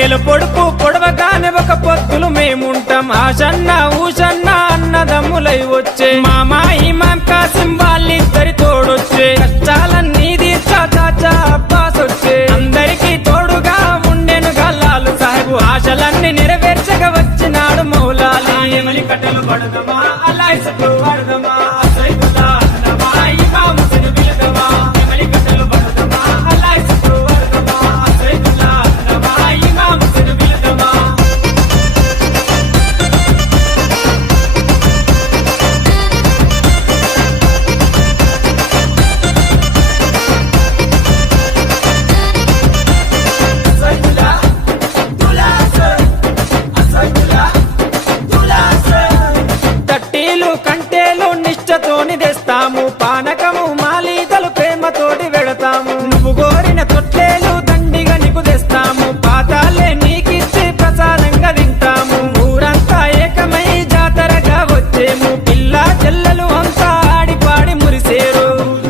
నెల పొడుపు పొడవగానే ఒక పొత్తులు మేముంటాం ఆషన్న ఊషన్న అన్నదమ్ములై వచ్చే మామా ఇమాం కాసిం వాళ్ళిద్దరి తోడొచ్చే కష్టాలన్నీ తీర్చా చాచా అబ్బాస్ వచ్చే అందరికీ తోడుగా ఉండెను గల్లాలు సాహెబు ఆశలన్నీ నెరవేర్చగా వచ్చినాడు మౌలాలి ఎమలి కట్టలు పడదమా అల్లాహ్ వాడదమా అసైదుల్లా అన్నమా ఇమాం హుస్సేన్ పిలదమా ఎమలి కట్టలు పడదమా అల్లాహ్ వాడదమా అసైదుల్లా అన్నమా ఇమాం హుస్సేన్ పిలదమా అసైదుల్లా దులాసే అసైదుల్లా దులాసే తట్టీలు కంటేలు నిష్ఠతోని తెస్తాము పానకము మాలీతలు ప్రేమతోటి వెడతాము నువ్వు కోరిన తొట్లేలు దండిగా నీకు తెస్తాము పాతాలే నీకిచ్చి ప్రసాదంగా తింటాము ఊరంతా ఏకమై జాతరగా వచ్చేము పిల్ల చెల్లెలు అంతా ఆడి పాడి మురిసేరు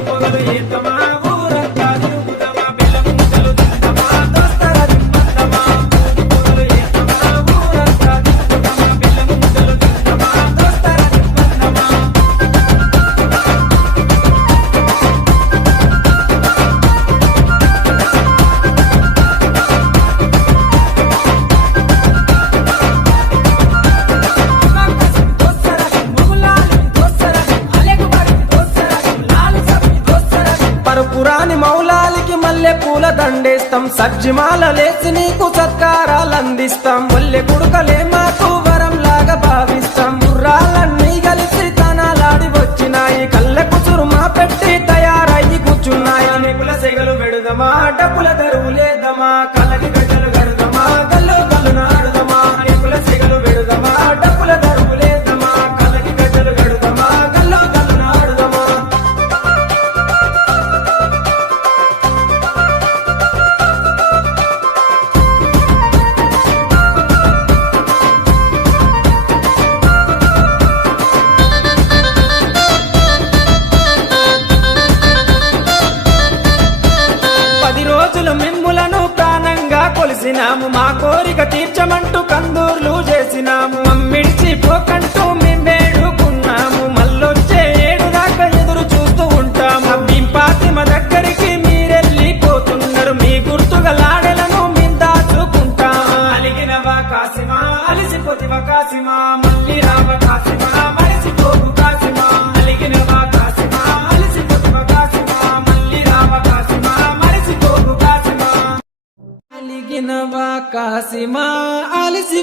పొగలు ఏతమా ఊరంతా తిరుగుదమా బెల్లం ముద్దలు తిందమా దోస్తరా దింపద్దమా పొగలు ఏతమా ఊరంతా తిరుగుదమా బెల్లం ముద్దలు తిందమా దోస్తరా దింపద్దమా పరుపురాని మౌలాలికి మల్లె పూల దండేస్తాం సజ్జిమాల లేచి నీకు సత్కారాలు అందిస్తాం మల్లె కుడుకలే మాకు వరం లాగా భావిస్తాం గుర్రాలన్నీ కలిసి తనాలాడి వచ్చినాయి కళ్ళ కుచురుమా పెట్టి తయారయ్యి కూర్చున్నాయి నెకుల సెగలు పెడుదమా డబ్బుల తెరువు లేదమా కలకి గడ్డలు గడుదమా గల్లు గల్లు నాడుదమా నెకుల సెగలు పెడుదమా డబ్బుల తెరువు లేదమా కలకి గడ్డలు గడుదమా గల్లు గల్లు నాడుదమా పది రోజులు మిమ్ములను ప్రాణంగా కొలిసినాము మా కోరిక తీర్చమంటూ కందూర్లు చేసినాము మమ్మిడిచి పోకంటూ మేము వేడుకున్నాము మళ్ళొచ్చే ఏడు దాకా ఎదురు చూస్తూ ఉంటాము భీంపాతిమ దగ్గరికి మీరెళ్ళిపోతున్నారు మీ గుర్తుగా లాడెలను మేము దాచుకుంటాము అలిగినవా కాసిమా అలిసిపోతివా కాసిమా మళ్ళీ రావ కాసిమా మరిసిపోకు కాసిమా అలిగినవా కాసిమా అలిసిపోతివా కాసిమా మళ్ళీ రావ కాసిమా మరిసిపోకు కాసిమా అలిగినవా కాసిమా అలిసి